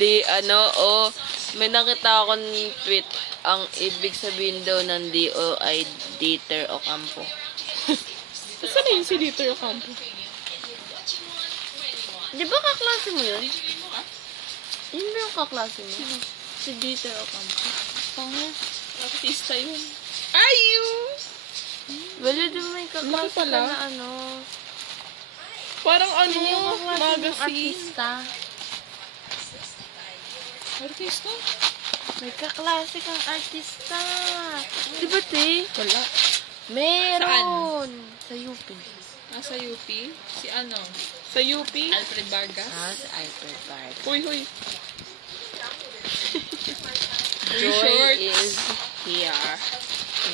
Di, may nakita ako ng tweet. Ang ibig sabihin daw ng DO ay Dieter Ocampo. Saan na yun si Dieter Ocampo? Di ba kaklase mo yun? Ha? Yun ba yung kaklase mo? Sino? Si Dieter Ocampo. Pangit. Artista yun. Ayu! Wala din may kaklase ka na Parang Sino yung kaklase ng magazine. artista? Artista? May kaklase kang artista. Di ba, te? Wala. Meron. Sa UP. Sa UP? Si ano? Sa UP? Alfred Vargas? Sa Alfred Vargas. Huy. Joy is here.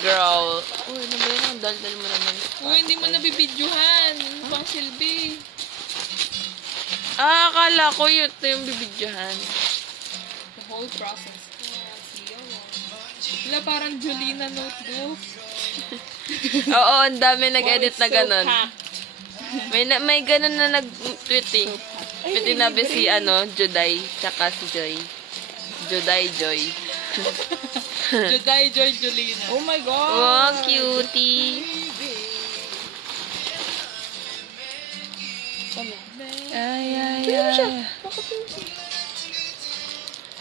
Girl. Uy, ano ba yun? Ang dal-dal mo naman. Uy, hindi mo nabibidyohan. Pang silbi. Akala ko yun ito yung bibidyohan. The whole process. Wala, parang Julina notebook. Oo, ang dami nag-edit na ganon. packed. May ganon na nag-tweeting. May tinabi si Juday, tsaka si Joy. Juday Joy. Juday Joy Julina. Oh my God! Wow, cutie.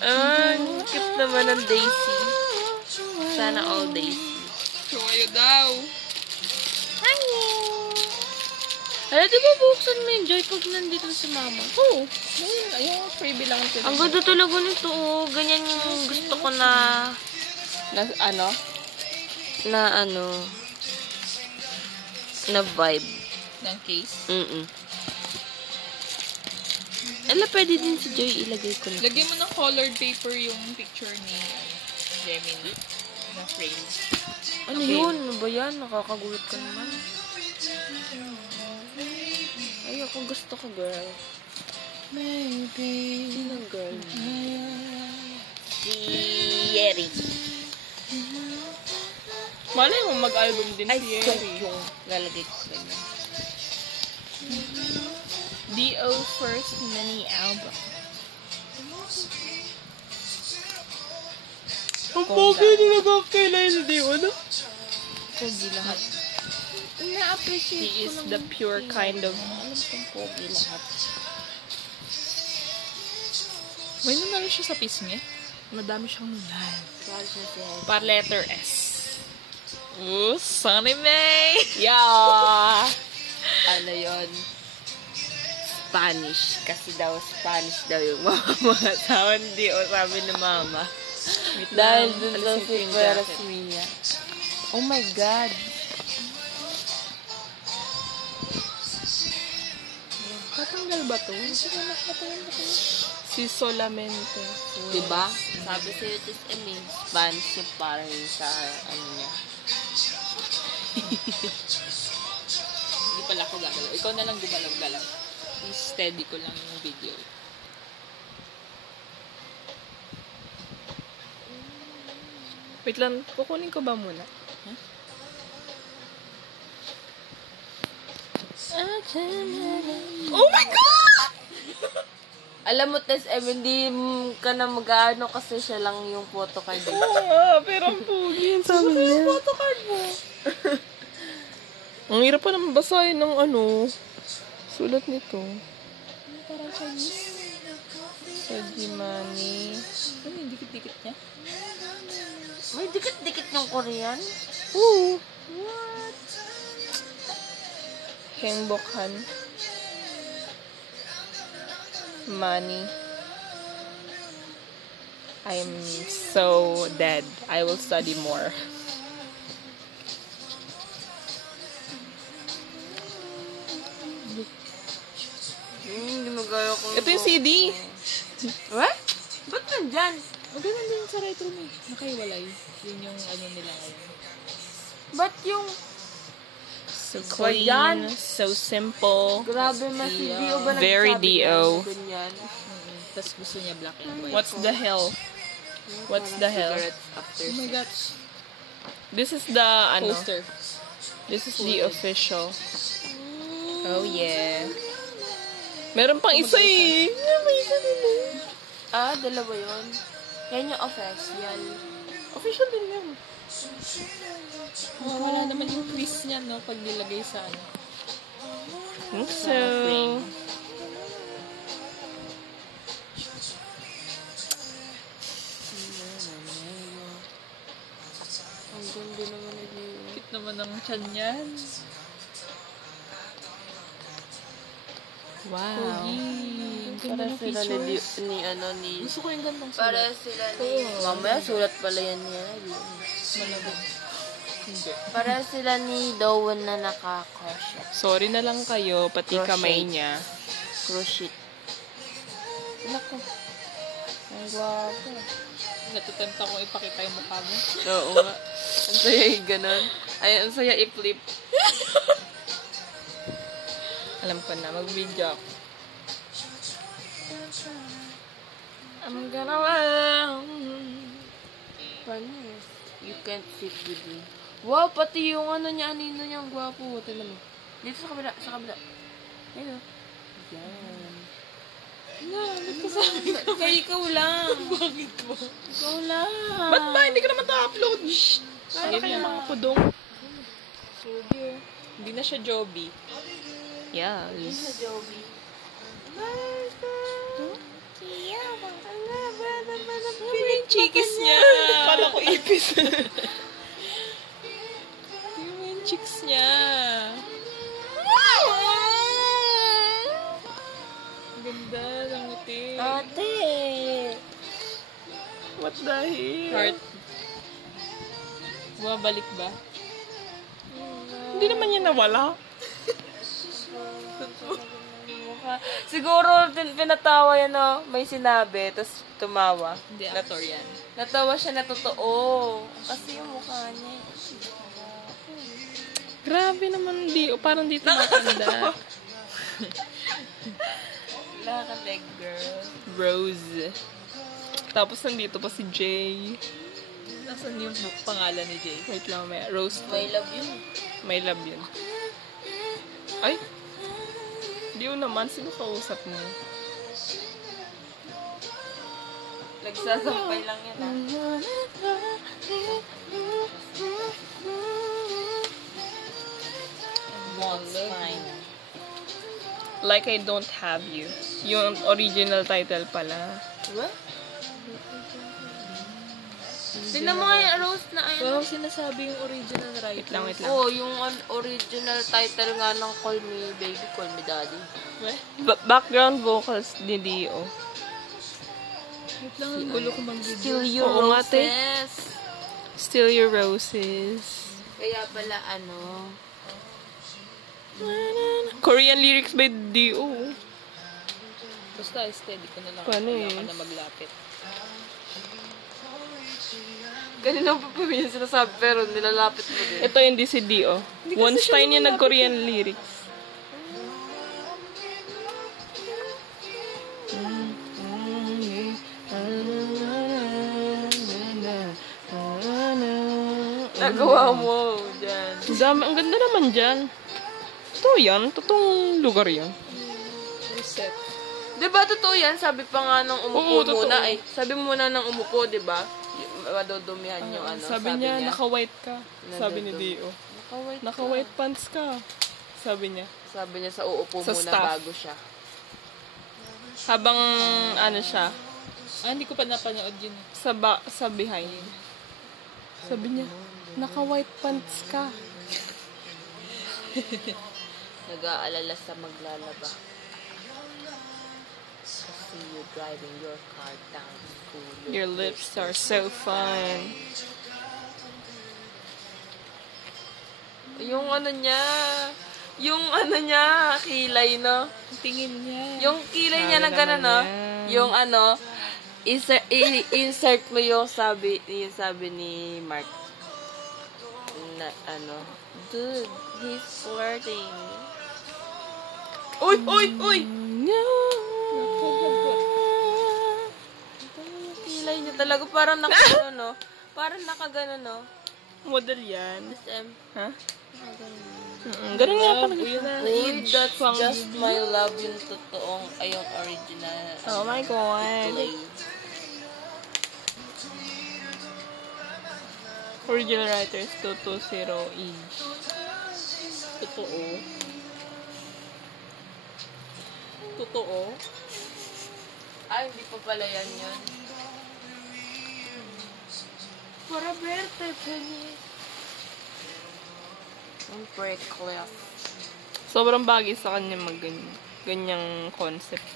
Ay. Cute naman ng Daisy. Sana all Daisy. Kawayo daw. Hala, di ba buksan mo yung Joy pag nandito si Mama? Oo. Ayun, freebie lang ito. Ang ganda talaga nito, ganyan yung gusto ko na na vibe. Ng case. Ala, pwede din si Joy ilagay ko na. Lagyan mo ng colored paper yung picture ni Gemini na frame. Ano yun? Ano ba yan? Nakakagulat ka naman. Ay, ako gusto ko, girl. Maybe. Sino girl? Si Yeri. Malay mo mag-album din Ay, si Yeri. yung lalagay ko sa kanya. D.O. first mini album. Ang pogi nila ba kailan si D.O. no? Pogi lahat. Na-appreciate He is the pure kind of... Alam kong pogi lahat. May nunal siya sa pisngi. Madami siyang nunal. Par letter S. Ooh, Sunny May! Yeah! Ano yun? Spanish. Kasi daw Spanish daw yung mga asawa. Hindi o sabi ni Mama. Dahil dun sa si Peras Mia. Oh my God! Katanggal ba to? Si Solamente. Diba? Sabi sa'yo, tis Spanish yung parang sa niya. Hindi pala ako gagalaw. Ikaw na lang gumalaw-galaw. Steady ko lang yung video. Wait lang, kukunin ko ba muna? Huh? Oh my God! Alam mo, Tess, hindi ka na mag-ano kasi siya lang yung photocard. Oo pero ang pugi. Sabi niya. Yung photocard mo. Ang hirap pa naman basahin ng sulat nito. Parang Chinese. Sejimani. Ano yung dikit-dikit niya? May dikit-dikit yung Korean? Oo. What? Hengbokhan. Money. I'm so dead. I will study more. Hindi magaya ko. Ito yung CD. What? Ba't nandyan? Maganda din sa right room eh. Nakaiwalay. Yun yung nila ngayon. Ba't yung... So Yan. so simple. Grabe, mas D.O. ba Very nagsabi D.O. na ganyan? Tapos gusto niya black and white. What's the hell? What's the hell? After Oh my gosh. This is the, poster. This is the official. Oh yeah. Meron pang isa eh. May isa din eh. Dalawa yun. Yan yung official. Official din yun. Wala naman yung twist niya, no? Pag nilagay sa ano. So, frame. ang ganda naman na yun. Cute naman ang chan yan. Wow. Pogi. Ang ganda Para ng sila features. ni Gusto ko yung gandang Para sulat. sila ni... Mamaya, sulat pala yan niya. Malabog. Hindi. Para sila ni Dowan na naka-crochet. Sorry na lang kayo, pati Crochet. kamay niya. Crochet. Naku. Ang gwapo. Natutempt akong ipakita yung mukha mo. Oo nga. Ang saya yung ganun. Ay, ang saya i-flip. Alam ko na, mag-video ako. I'm gonna run. Promise. You can't fit with me. Wow, pati yung ano niya, anino niya, ang gwapo. Tignan mo. Dito sa kabila, sa kabila. Ayun o. Yan. Ba't ka sabi ka? Kaya ikaw lang. Bakit mo? Ikaw lang. Ba't ba? Hindi ko naman ta-upload. Shh! Ano kaya mga pudong? Hindi na siya Joby. Yes. Joby. Ano yung chikis niya? Kala ko ipis. Ano yung cheeks niya? Ganda ng ngiti. Ate. What the hell? Heart. Bumabalik ba? Hindi naman yan nawala. Siguro pinatawa yan o. May sinabi, tapos tumawa. Hindi, actor yan. Natawa siya na totoo. Kasi yung mukha niya. Grabe naman, parang dito matanda. Nakaleg, girl. Rose. Tapos nandito pa si Jay. Nasaan yung pangalan ni Jay? Wait lang, may Rose. I love you. May love yun. Ay! Di yun naman, sino kausap mo? Nagsasampay lang yan ah. What's fine. Like I Don't Have You. Yung original title pala. What? Tingnan mo nga yung Rose na ayun. Wow, sinasabi yung original Wait writer. lang, wait lang. Oo, yung original title nga ng Call Me Baby, Call Me Daddy. Background vocals ni Dio. Wait lang, ang gulo ko mag-video. Still Your Oo nga, te. Roses. Still Your Roses. Kaya pala ano. Korean lyrics by Dio. Basta steady ko na lang. Paano Wala eh? ka na maglapit. Ganun pa pa yung sinasabi, pero nilalapit mo din. Ito hindi si Dio. One-Stein yung nag-Korean lyrics. Nagawa mo dyan. Ang ganda naman dyan. Totoo yan. Totoong lugar yan. Reset. Diba totoo yan? Sabi pa nga nung umupo Oo, totoo. muna. Ay, sabi muna nang umupo, diba? Madudumihan yung ano. Sabi niya, naka-white ka. Sabi ni Dio. Naka-white ka. Naka-white pants ka. Sabi niya. Sabi niya sa uupo Sa muna staff. bago siya. Habang ano siya, Hindi ko pa napanood yun. sa behind. Sabi niya, naka-white pants ka. Nag-aalala sa maglalaba. See you driving your car down the school. Your lips are so fine. Yung ano niya, kilay, no? Ang tingin niya. Yung kilay niya na Sabi gano'n, naman no? yan. Yung ano, insert mo yung sabi ni Mark. Na ano, dude, he's flirting. Uy! Kilay niya talaga, parang nakagano, no? Parang nakagano, no? Model yan. SM. Ha? Ganun nga pala. Uy, that's just my love, yung totoong, ay yung original. Oh my God. Play. Original writers 220 each. Totoo. Totoo. Ay, hindi pa pala yan yun. Para verte, Penny. Ang breakless. Sobrang bagay sa kanya ganyang concept.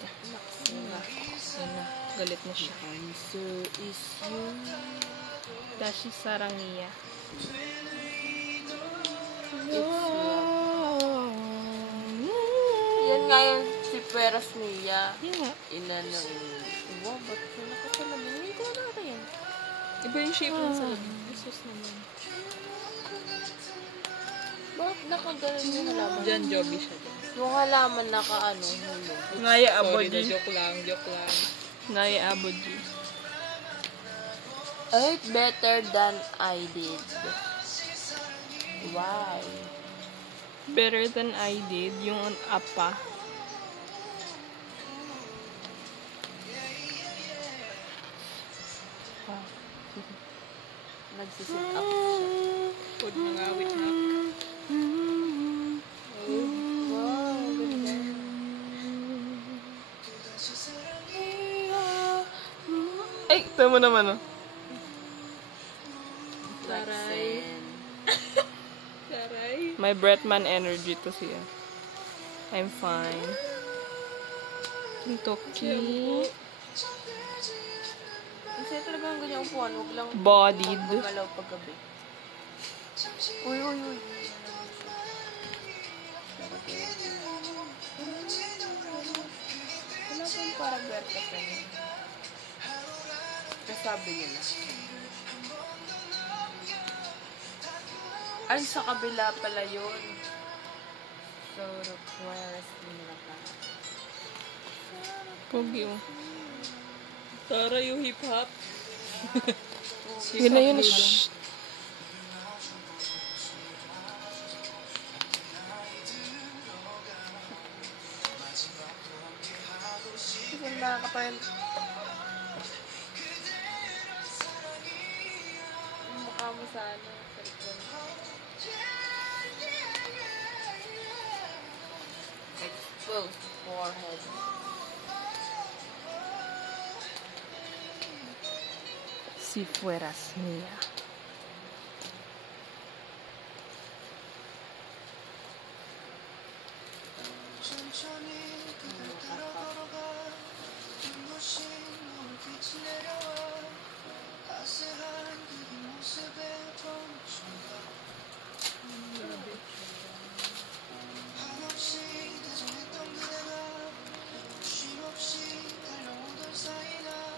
Galit na siya. Answer is you. Dashi Sarangiya. It's love. Yan nga yung si Peras Mia. Yeah. Ina ng... Wow, ba't ko nakasalamin? Hindi ko na rin. Iba yung shape ng salamin. Jesus naman. Bakit nakagalan yung halaman? Diyan, Joby siya dyan. Yung halaman naka-ano, hulog. Ngaya Sorry na, Aboji. joke lang. Ngaya Aboji. Ay, better than I did. Wow. Better than I did. Yung apa. Nagsisit up siya. Food na nga, wait na. Wow, ganda. Ay, tama naman oh. Taray. Taray. May Bretman energy to siya. I'm fine. Kintoki. Kasi talagang ganyan upuan, huwag lang Bodied. gumalaw paggabi. Uy, uy, uy. Wala pang parang Berta pa niya. Kasabi niya na. Ay, sa kabila pala yun. So, requires nila pa. Pogi oh. Tara yung hip-hop. Yun na yun. Shh. Kasi nakakapayan. Yung mukha mo sa ano, sa likod. Exposed forehead. Si fueras mía.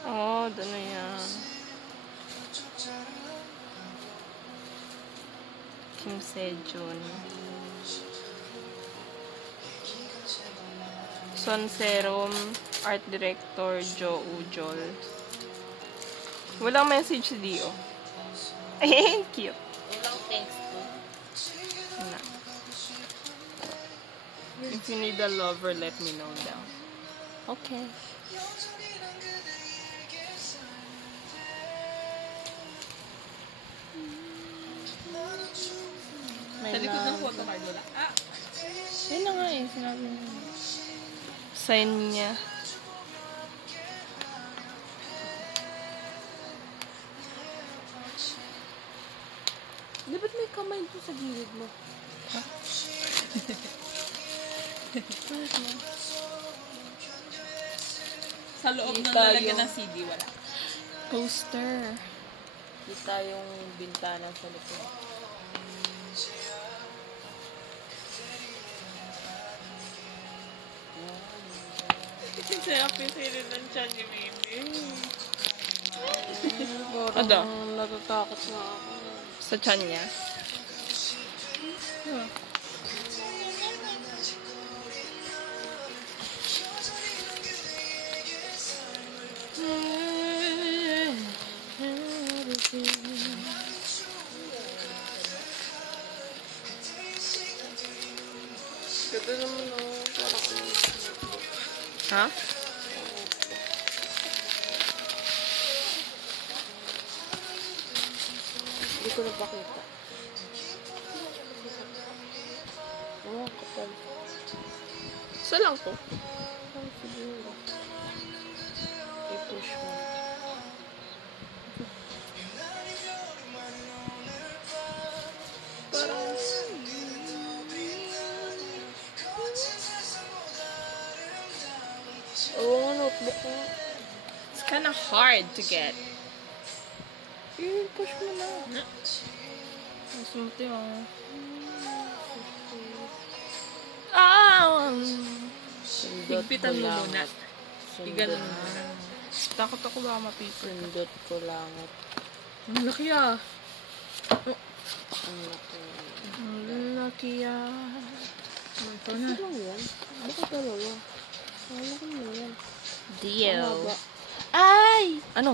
Oh, doon na yan. Kim Sejun. Son Serum, Art Director Joe Ujol. Walang message si Dio. Eh, cute. Walang thanks to. Na. If you need a lover, let me know down. Okay. Sa likod ng photo card wala. Ah! Yun na nga eh, sinabi mo. Sign niya. Di ba't may kamay doon sa gilid mo? Sa loob ng Kita lalagyan yung- ng CD, wala. Poster. Kita yung bintana sa likod. Selfie sila ng chan ni Mimi. Ano? Natatakot na ako. Sa chan niya. Ha? Hindi ko napakita. Oo, kapal. Isa lang to. Ay, siguro. I-push mo. Parang... Oo nga, notebook ko. It's kinda hard to get. Push mo na. Mas muti yung... Ah! Sundot Higpitan ko mo lang. muna. Iganon mo. Takot ako baka mapipil. Sundot ko lang. Ang laki ah. Ang laki. Ang laki ah. Ito na. Ano lang yan? Bakit dalawa? Ano ko na yan? Deal. Mahaba. Ay! Ano?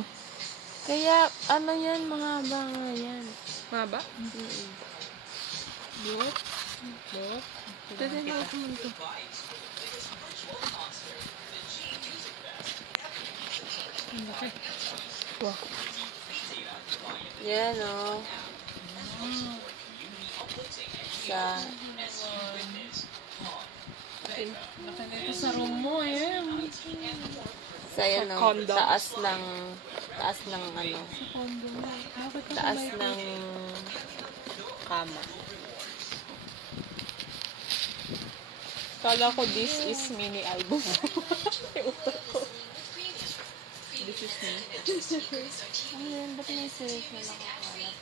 Kaya, ano yan, mahaba nga yan. Maba? Buhat? Buhat? Dali na ako man to. Ang laki. Wow. Yan, o. Sa... Laki na ito sa room mo eh. Sa yan, o. condo. Taas ng ano. Kondo mo. Bakit ka Taas may- ng kama. Kala ko this is mini album. This is me. Ano yan? Ba't may series na nakakalat?